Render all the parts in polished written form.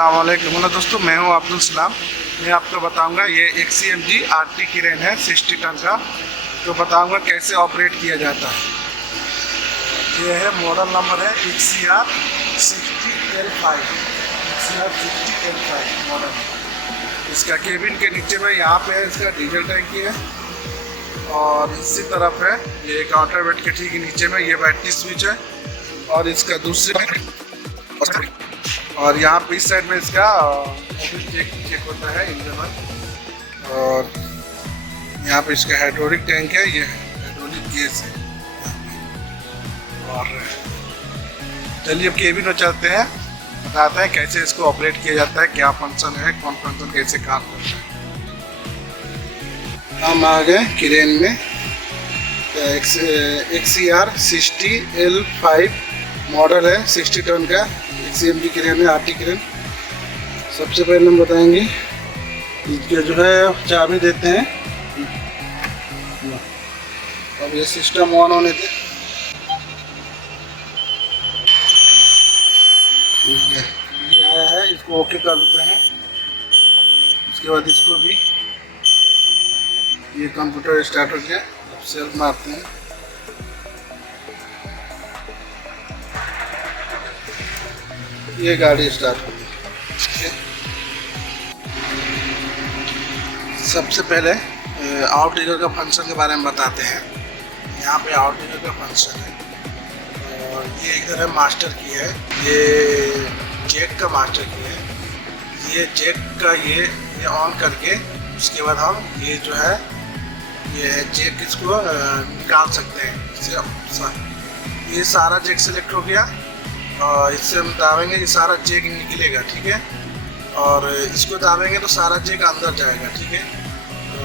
अस्सलाम वालेकुम दोस्तों, मैं हूं अब्दुल सलाम। मैं आपको बताऊंगा ये XCMG RT क्रेन है 60 टन का, तो बताऊंगा कैसे ऑपरेट किया जाता है। ये है मॉडल नंबर है XCR 60L5 मॉडल। इसका केबिन के नीचे में यहाँ पे है इसका डीजल टैंकी है, और इसी तरफ है ये काउंटर बेड के ठीक नीचे में ये बैटरी स्विच है, और इसका दूसरे और यहाँ पे इस साइड में इसका चेक होता है इंजन ऑयल, और यहाँ पे इसका हाइड्रोलिक टैंक है, ये हाइड्रोलिक गैस है। और चलिए अब केबिन में चलते हैं, बताते हैं कैसे इसको ऑपरेट किया जाता है, क्या फंक्शन है, कौन फंक्शन कैसे काम करता है। हम आ गए क्रेन में। XCR 60L5 मॉडल है 60 टन का XCMG क्रेन है, RT क्रेन। सबसे पहले हम बताएंगे इसके जो है चाबी देते हैं। अब ये सिस्टम ऑन होने थे, ये आया है, इसको ओके कर देते हैं। उसके बाद इसको भी ये कंप्यूटर स्टार्ट हो गया। अब सेल्फ मारते हैं, ये गाड़ी स्टार्ट हो गई। सबसे पहले आउट ट्रिगर का फंक्शन के बारे में बताते हैं। यहाँ पे आउट ट्रिगर का फंक्शन है, और ये इधर है मास्टर की है, ये जैक का मास्टर की है। ये जैक का ये ऑन करके उसके बाद हम ये जो है ये जैक इसको निकाल सकते हैं। इससे ये सारा जैक सेलेक्ट हो गया, और इससे हम दाबेंगे ये सारा जैक निकलेगा, ठीक है। और इसको दाबेंगे तो सारा जैक अंदर जाएगा, ठीक है। तो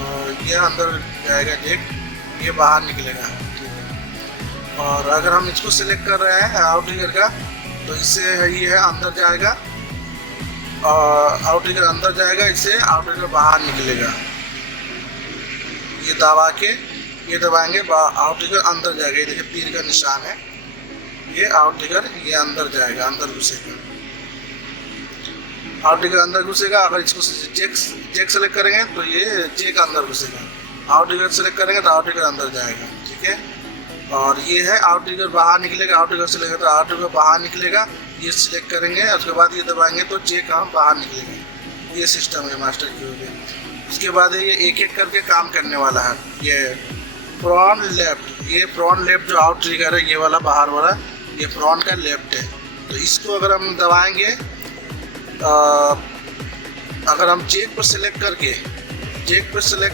ये अंदर जाएगा जैक, ये बाहर निकलेगा, ठीक है। और अगर हम इसको सिलेक्ट कर रहे हैं आउट ट्रिगर का, तो इससे ये है अंदर जाएगा, और आउट ट्रिगर अंदर जाएगा, इससे आउट ट्रिगर बाहर निकलेगा। ये दबा के ये दबाएंगे, आउट ट्रिगर अंदर जाएगा। ये देखिए तीर का निशान है, ये आउट ट्रिगर ये अंदर जाएगा, अंदर घुसेगा। आउट ट्रिगर अंदर घुसेगा। अगर इसको जैक सेलेक्ट करेंगे तो ये जैक अंदर घुसेगा। आउट ट्रिगर सेलेक्ट करेंगे तो आउट ट्रिगर अंदर जाएगा, ठीक है। और ये है आउट ट्रिगर बाहर निकलेगा, आउट ट्रिगर सेलेक्ट तो आउट ट्रिगर बाहर निकलेगा। ये सिलेक्ट करेंगे, उसके बाद ये दबाएंगे तो जैक हम बाहर निकलेंगे। ये सिस्टम है मास्टर की हो गया। उसके बाद ये एक एक करके काम करने वाला है। ये फ्रंट लेफ्ट, ये फ्रंट लेफ्ट जो आउट ट्रिगर है ये वाला बाहर वाला, ये फ्रंट का लेफ्ट है। तो इसको अगर हम दबाएंगे, अगर हम जैक पर सेलेक्ट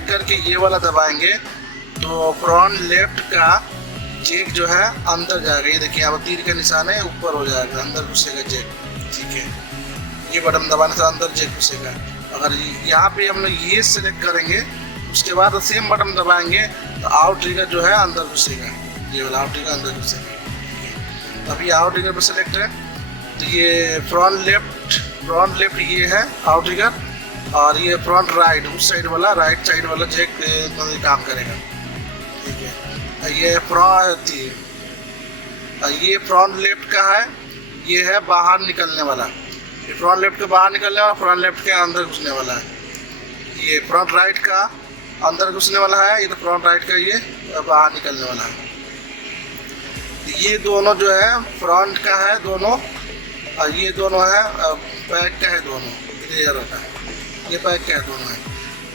करके ये वाला दबाएंगे तो फ्रंट लेफ्ट का जैक जो है अंदर जाएगा। ये देखिए यहाँ पर तीर का निशान है, ऊपर हो जाएगा, अंदर घुसेगा जैक, ठीक है। ये बटन दबाने से अंदर जैक घुसेगा। अगर यहाँ पे हम ये सिलेक्ट करेंगे, उसके बाद सेम बटन दबाएंगे तो आउट ट्रिगर जो है अंदर घुसेगा, ये वाला आउट ट्रिगर अंदर घुसेगा। अभी आउट ट्रिगर पर सेलेक्ट है, तो ये फ्रंट लेफ्ट ये है आउट ट्रिगर, और ये फ्रंट राइट उस साइड वाला, राइट साइड वाला जैक काम करेगा, ठीक है। ये फ्रंट लेफ्ट का है, ये है बाहर निकलने वाला। ये फ्रंट लेफ्ट का बाहर निकलने वाला, फ्रंट लेफ्ट के अंदर घुसने वाला है। ये फ्रंट राइट का अंदर घुसने वाला है, ये तो फ्रंट राइट का ये बाहर निकलने वाला है। ये दोनों जो है फ्रंट का है दोनों, और ये दोनों है बैक का है दोनों, रेयर का है, ये बैक का है दोनों है।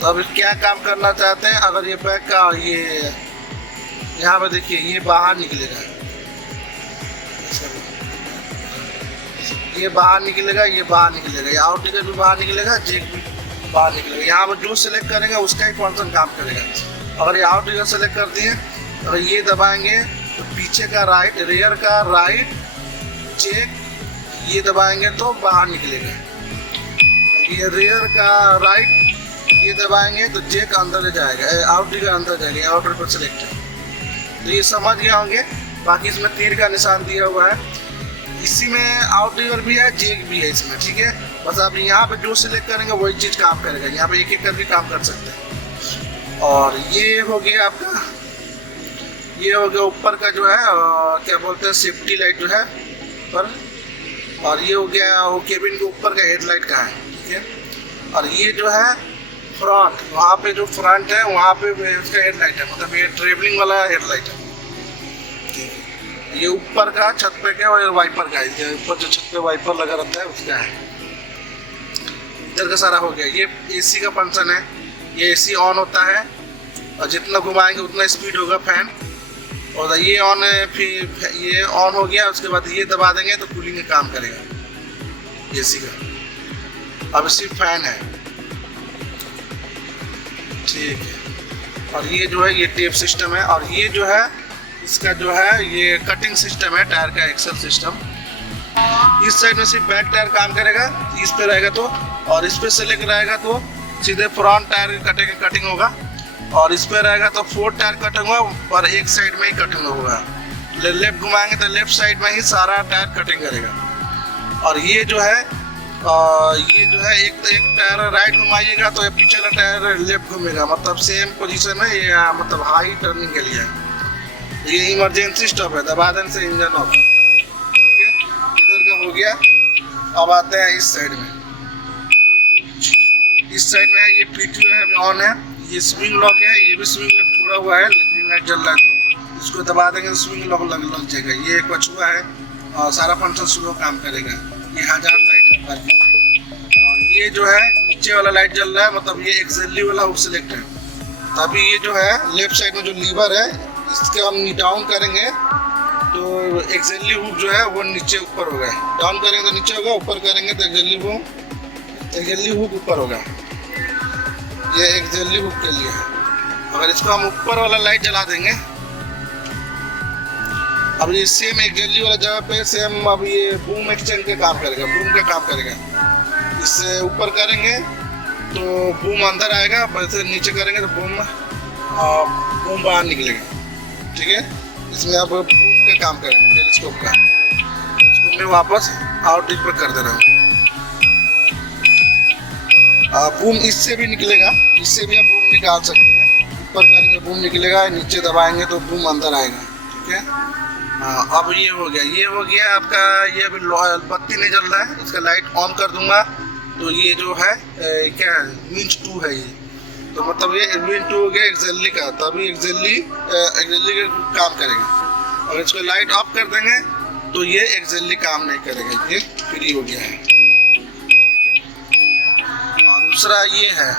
तो अब क्या काम करना चाहते हैं, अगर ये बैक का ये यहाँ पे देखिए ये बाहर निकलेगा, ये बाहर निकलेगा, ये बाहर निकलेगा, ये आउट ट्रिगर भी बाहर निकलेगा, जैक भी बाहर निकलेगा। यहाँ पर जो सिलेक्ट करेंगे उसका ही फंक्शन काम करेगा। अगर ये आउट ट्रिगर सेलेक्ट कर दिए, अगर ये दबाएंगे तो पीछे का राइट, रेयर का राइट जैक ये दबाएंगे तो बाहर निकलेगा। ये रेयर का राइट ये दबाएंगे तो जैक अंदर जाएगा, आउट ट्रिगर अंदर जाएगा। आउटर पर सिलेक्ट है, तो ये समझ गए होंगे। बाकी इसमें तीर का निशान दिया हुआ है, इसी में आउट ट्रिगर भी है, जैक भी है इसमें, ठीक है। बस आप यहाँ पे जो सिलेक्ट करेंगे वही चीज़ काम करेगा। यहाँ पे एक एक करके काम कर सकते हैं। और ये हो गया आपका, ये हो गया ऊपर का जो है क्या बोलते हैं सेफ्टी लाइट जो है पर और ये हो गया वो केबिन के ऊपर का हेडलाइट का है, ठीक है। और ये जो है फ्रंट, वहाँ पे जो फ्रंट है वहाँ पे इसका हेडलाइट है, मतलब ये ट्रेवलिंग वाला हेडलाइट है, ठीक है। ये ऊपर का छत पे का और वाइपर का है, ऊपर जो छत पे वाइपर लगा रहता है उसका है। इधर का सारा हो गया। ये एसी का फंक्शन है, ये एसी ऑन होता है और जितना घुमाएंगे उतना स्पीड होगा फैन। और ये ऑन है, फिर ये ऑन हो गया, उसके बाद ये दबा देंगे तो कूलिंग का काम करेगा एसी का। अब सिर्फ फैन है, ठीक है। और ये जो है ये टेप सिस्टम है। और ये जो है इसका जो है ये कटिंग सिस्टम है, टायर का एक्सल सिस्टम। इस साइड में सिर्फ बैक टायर काम करेगा, इस पे रहेगा तो, और इस पे सेलेक्ट रहेगा तो सीधे फ्रंट टायर कटिंग होगा। और इस पे रहेगा तो 4 टायर कटिंग होगा, पर एक साइड में ही कटिंग होगा। लेफ्ट घुमाएंगे तो लेफ्ट साइड में ही सारा टायर कटिंग करेगा। और ये जो है एक टायर राइट घुमाइएगा तो पीछे का टायर लेफ्ट घूमेगा, मतलब सेम पोजीशन है ये, मतलब हाई टर्निंग के लिए। ये इमरजेंसी स्टॉप है, दबा देने से इंजन ऑफ, ठीक है। इधर का हो गया। अब आते हैं इस साइड में। इस साइड में ये पीटीओ है, ऑन है। ये स्विंग लॉक है, ये भी स्विंग लॉक छोड़ा हुआ है, लेकिन लाइट जल रहा है तो इसको दबा देंगे तो स्विंग लॉक लग जाएगा। ये एक कछुआ है और सारा फंक्शन स्लो काम करेगा। ये हजार लाइट है। और ये जो है नीचे वाला लाइट जल रहा है, मतलब ये एक्सेली वाला हुक सेलेक्ट है। तभी ये जो है लेफ्ट साइड में जो लीवर है इसके हम डाउन करेंगे तो एक्सेली हुक जो है वो नीचे ऊपर होगा। डाउन करेंगे तो नीचे होगा, ऊपर करेंगे तो एक्सेली हुक ऊपर होगा। ये एक्सेली हुक के लिए है। अगर इसको हम ऊपर वाला लाइट जला देंगे, अब ये सेम एक्सेली वाला जगह पे सेम अब ये बूम एक्सचेंज का काम करेगा, बूम का काम करेगा। इससे ऊपर करेंगे तो बूम अंदर आएगा, वैसे नीचे करेंगे तो बूम बाहर निकलेगा, ठीक है। इसमें अब बूम का काम करेंगे टेलीस्कोप का। इसको मैं वापस आउटडीप पर कर दे रहा हूँ। बूम इससे भी निकलेगा, इससे भी आप बूम निकाल सकते हैं। ऊपर करेंगे बूम निकलेगा, नीचे दबाएंगे तो बूम अंदर आएगा, ठीक है। अब ये हो गया आपका। ये अभी बत्ती नहीं जल रहा है, इसका लाइट ऑन कर दूंगा तो ये जो है क्या है, विंच 2 है ये, तो मतलब ये विंच 2 हो गया एक्सेली का, तभी एक्सेली का काम करेगा। और इसको लाइट ऑफ कर देंगे तो ये एक्सेली काम नहीं करेगा, ये फ्री हो गया है। दूसरा ये है,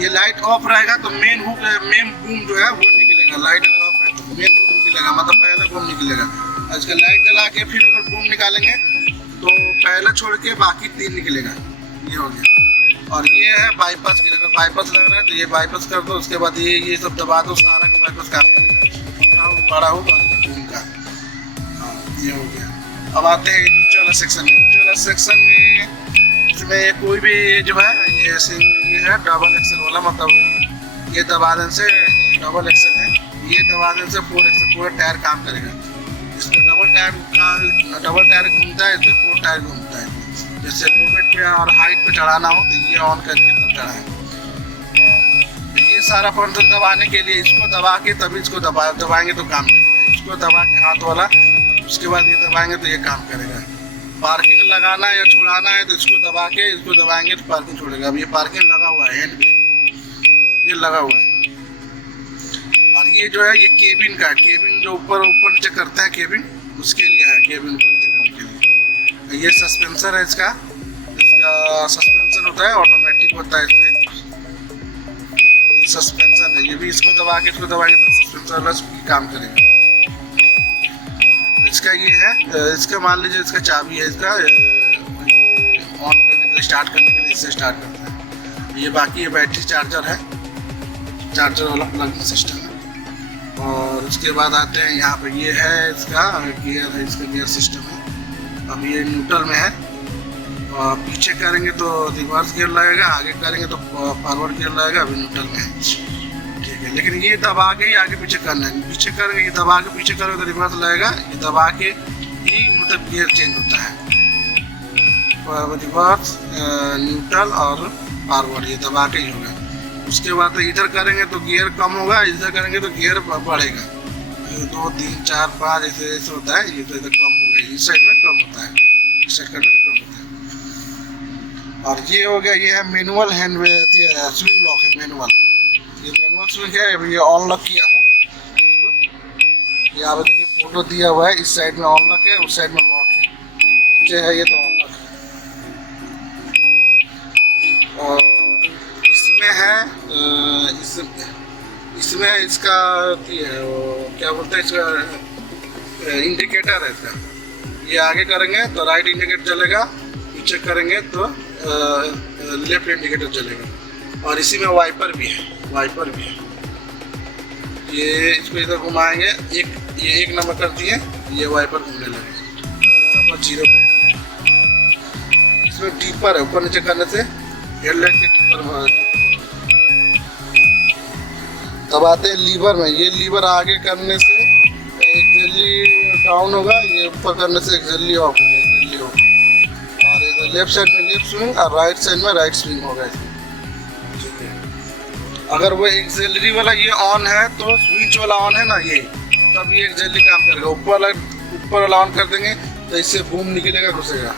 ये लाइट ऑफ रहेगा तो मेन बूम जो है वो निकलेगा। लाइट अगर ऑफ है तो मेन बूम निकलेगा, मतलब पहला बूम निकलेगा। इसका लाइट जला के फिर अगर बूम निकालेंगे तो पहला छोड़ के बाकी 3 निकलेगा। ये हो गया। और ये है बाईपास के लिए, अगर बाईपास लग रहा है तो ये बाईपास कर दो, उसके बाद ये सब दबा दो, सारा का बाईपास काम करेगा, बड़ा हो बूम का। ये हो गया। अब आते हैं नीचे वाला सेक्शन में। नीचे वाला सेक्शन में इसमें कोई भी जो है ये है डबल एक्सल वाला, मतलब ये दबा देने से डबल एक्सल है, ये दबा देने से 4 एक्सल पूरा टायर काम करेगा। इसमें डबल टायर घूमता है, इसमें 4 टायर घूमता है। जैसे लोवेट पे और हाइट पे चढ़ाना हो तो ये ऑन करके तब चढ़ाएं। तो ये सारा फंक्शन दबाने के लिए इसको दबा के तभी इसको दबाएंगे तो काम करेगा। इसको दबा के हाथ वाला, उसके बाद ये दबाएंगे तो ये काम करेगा। पार्किंग लगाना है या छुड़ाना है तो इसको दबा के इसको दबाएंगे तो पार्किंग छोड़ेगा। अब ये पार्किंग लगा हुआ है, हैंड ब्रेक ये लगा हुआ है। और ये जो है ये केबिन का, केबिन जो ऊपर नीचे करते हैं केबिन, उसके लिए है, केबिन ऊपर नीचे करने के लिए। ये सस्पेंसर है, इसका सस्पेंसर होता है, ऑटोमेटिक होता है इसमें। ये सस्पेंसर है, ये भी इसको दबा के इसको दबाएंगे तो सस्पेंसर वाला काम करेगा। इसका ये है, इसका मान लीजिए इसका चाबी है, इसका ऑन करने के लिए, स्टार्ट करने के लिए इससे स्टार्ट करता है। ये बाकी ये बैटरी चार्जर है, चार्जर वाला प्लगिंग सिस्टम है। और उसके बाद आते हैं यहाँ पे, ये है इसका गियर है, इसका गियर सिस्टम है। अब ये न्यूट्रल में है, और पीछे करेंगे तो रिवर्स गियर लगेगा, आगे करेंगे तो फॉरवर्ड गियर लगेगा। अभी न्यूट्रल में है, ठीक है। लेकिन ये दबा के ही आगे पीछे करना है, पीछे करेंगे, ये दबा के पीछे करेंगे तो रिवर्स लगेगा, ये दबा के ही मतलब गियर चेंज होता है। रिवर्स, न्यूट्रल और फॉरवर्ड ये दबा के ही होगा। उसके बाद इधर करेंगे तो गियर कम होगा, इधर करेंगे तो गियर बढ़ेगा। 2 3 4 5 ऐसे होता है, ये तो इधर कम होगा, इस साइड में कम होता है। सेट करने में कम होता है। और ये हो गया, ये है मैनुअल हैंड स्विंग लॉक है, मैनुअल। ये मैनुअल स्विंग है। अभी ये ऑन लॉक किया हूँ इसको। यहाँ पे देखिए फोटो दिया हुआ है, इस साइड में ऑन लॉक है, उस साइड में लॉक है। नीचे है ये तो ऑन लॉक है। और इसमें है इसमें इसका क्या बोलते हैं, इसका इंडिकेटर है इसका। ये आगे करेंगे तो राइट इंडिकेटर जलेगा, पीछे करेंगे तो लेफ्ट इंडिकेटर जलेगा। और इसी में वाइपर भी है, वाइपर भी है। ये इसको इधर घुमाएंगे, ये एक नंबर कर दिए, ये वाइपर घूमने लगे, 0 पे। इसमें डीपर है, ऊपर नीचे करने से हेडलाइट के डीपर। तब आते हैं लीवर में। ये लीवर आगे करने से एक जल्दी डाउन होगा, ये ऊपर करने से एक जल्दी ऑफ होगा। और इधर लेफ्ट साइड में लेफ्ट स्विंग और राइट साइड में राइट स्विंग होगा। अगर वो एक्सेलरी वाला ये ऑन है तो स्विच वाला ऑन है ना, ये तब ये एक्सेलरी काम करेगा। ऊपर वाला ऑन कर देंगे तो इससे बूम निकलेगा, घुसेगा।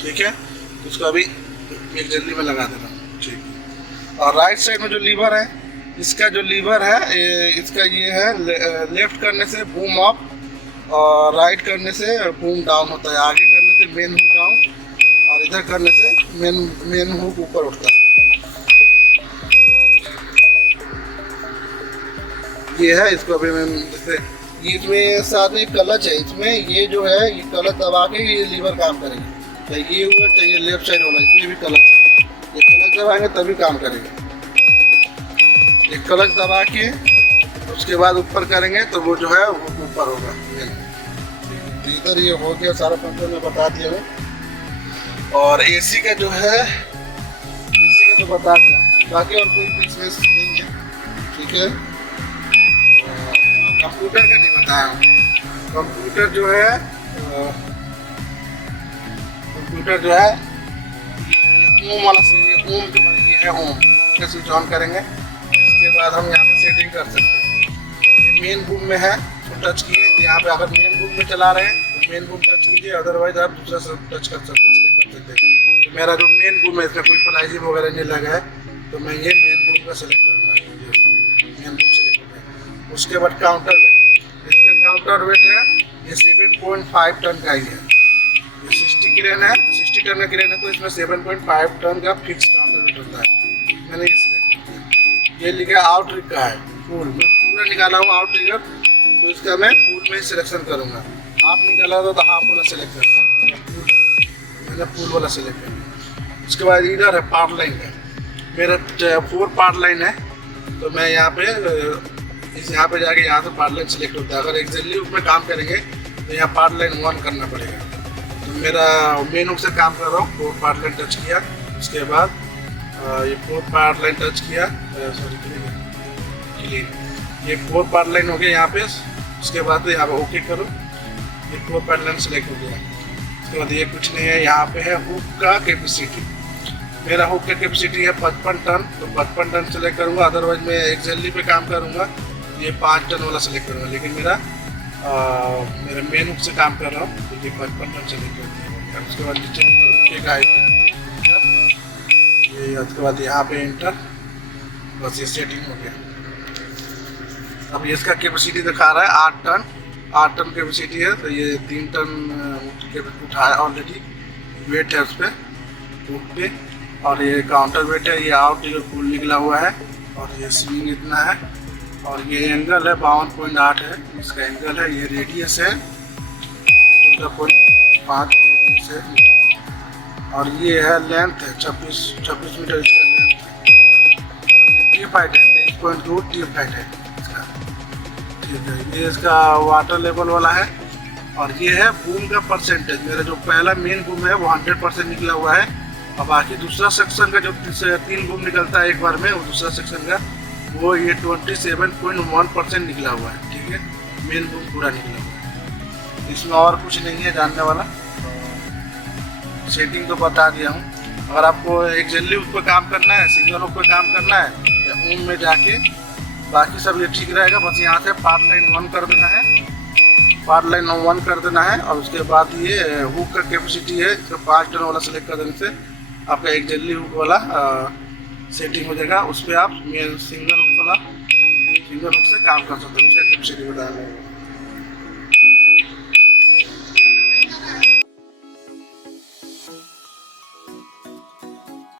ठीक है, तो उसको अभी एक्सेलरी में लगा देना। ठीक। और राइट साइड में जो लीवर है, इसका जो लीवर है इसका ये है, लेफ्ट करने से बूम अप और राइट करने से बूम डाउन होता है। आगे करने से मेन हुक डाउन और इधर करने से मेन हुक ऊपर उठता है। ये है, इसको अभी मैं जैसे इसमें साथ में क्लच है, इसमें ये जो है ये क्लच दबा के ये लीवर काम करेगा। तो ये हुआ चाहिए लेफ्ट साइड वाला, इसमें भी क्लच है। ये क्लच दबाएंगे तभी काम करेगा। ये क्लच दबा के उसके बाद ऊपर करेंगे तो वो जो है वो ऊपर होगा। तो इधर ये हो गया सारा फंक्शन मैं बता दिया हूँ। और एसी का जो है, एसी का तो बता दिया, बाकी और कोई बिजनेस नहीं है। ठीक है, कंप्यूटर का नहीं बताया। कंप्यूटर जो है ओम वाला ओम के बाद ये है ओम का स्विच ऑन करेंगे। इसके बाद हम यहाँ पे सेटिंग कर सकते हैं। ये मेन बूम में है, तो टच किए यहाँ पे। अगर मेन बूम में चला रहे हैं तो मेन बूम टच कीजिए, अदरवाइज आप दूसरा से टच कर सकते हैं। तो मेरा जो मेन बूम है इसमें कोई प्लाइजिंग वगैरह नहीं लगा है, तो मैं ये मेन बूम का सेलेक्ट करूँगा। मेन बूम सेलेक्ट हो गया। उसके बाद काउंटर वेट, इसका काउंटर वेट है ये 7.5 टन का ही है। ये 60 क्रेन है, 60 टन का क्रेन है, तो इसमें 7.5 टन का फिक्स काउंटर वेट होता है। मैंने ये सेलेक्ट कर दिया। ये लिखा आउट रिग का है, फुल। मैं पूरा निकाला हूँ आउट रिगर, तो इसका मैं फुल में ही सिलेक्शन करूँगा। आप निकाला तो हाफ वाला सेलेक्ट करता, मैंने फुल वाला सेलेक्ट किया। उसके बाद इधर है पावर लाइन है, मेरा 4 पावर लाइन है, तो मैं यहाँ पे यहाँ पे जाके यहाँ से पावर लाइन सेलेक्ट होता है। अगर एक्जेक्टली उसमें काम करेंगे तो यहाँ पावर लाइन 1 करना पड़ेगा। तो मेरा मेन हुक से काम कर रहा हूँ, 4 पावर लाइन टच किया। उसके बाद ये 4 पावर लाइन टच किया, सॉरी क्लीन, ये 4 पावर लाइन हो गया यहाँ पे। उसके बाद यहाँ पे ओके करो, ये 4 पावर लाइन सेलेक्ट हो गया। उसके बाद ये कुछ नहीं है, यहाँ पे है हुक का कैपेसिटी। मेरा हुक का कैपेसिटी है 55 टन, तो 55 टन सेलेक्ट करूँगा। अदरवाइज मैं एक्जेक्टली पे काम करूँगा, ये 5 टन वाला सेलेक्ट करूँगा। लेकिन मेरा मेन हुक से काम कर रहा हूँ, तो ये 55 टन सेलेक्ट कर दिया। उसके बाद नीचे ओके का ये, उसके बाद यहाँ पे इंटर, बस ये सेटिंग हो गया। अब ये इसका कैपेसिटी दिखा रहा है 8 टन कैपेसिटी है, तो ये 3 टन उठाया ऑलरेडी। वेट है उस पर हुक पे, और ये काउंटर वेट है। ये आउट ये फुल निकला हुआ है, और ये स्विंग इतना है। और ये एंगल है 52.8 है इसका एंगल है। ये रेडियस है 14.5 रेडियस है। और ये है लेंथ है 26 मीटर इसका लेंथ है। और ये टीप हाइट है 23.2 टीप हाइट है इसका। ठीक है, ये इसका वाटर लेवल वाला है। और ये है बूम का परसेंटेज। मेरा जो पहला मेन बूम है वो 100% निकला हुआ है, और बाकी दूसरा सेक्शन का जो 3 बूम निकलता है एक बार में, वो दूसरा सेक्शन का वो ये 27.1% निकला हुआ है। ठीक है, मेन बूम पूरा निकला हुआ है। इसमें और कुछ नहीं है जानने वाला, सेटिंग तो बता दिया हूँ। अगर आपको एक्जेक्टली उस पर काम करना है, सिंगल हुक पर काम करना है, या ओम में जाके बाकी सब ये ठीक रहेगा। बस यहाँ से पावर लाइन 1 कर देना है, पावर लाइन 1 कर देना है और उसके बाद ये हुक का कैपेसिटी है इसका 5 टन वाला सेलेक्ट कर देने से आपका एक जल्दी हुक वाला सेटिंग हो जाएगा। उस पर आप सिंगल हुक से काम कर सकते हैं, उसका कैपेसिटी बताया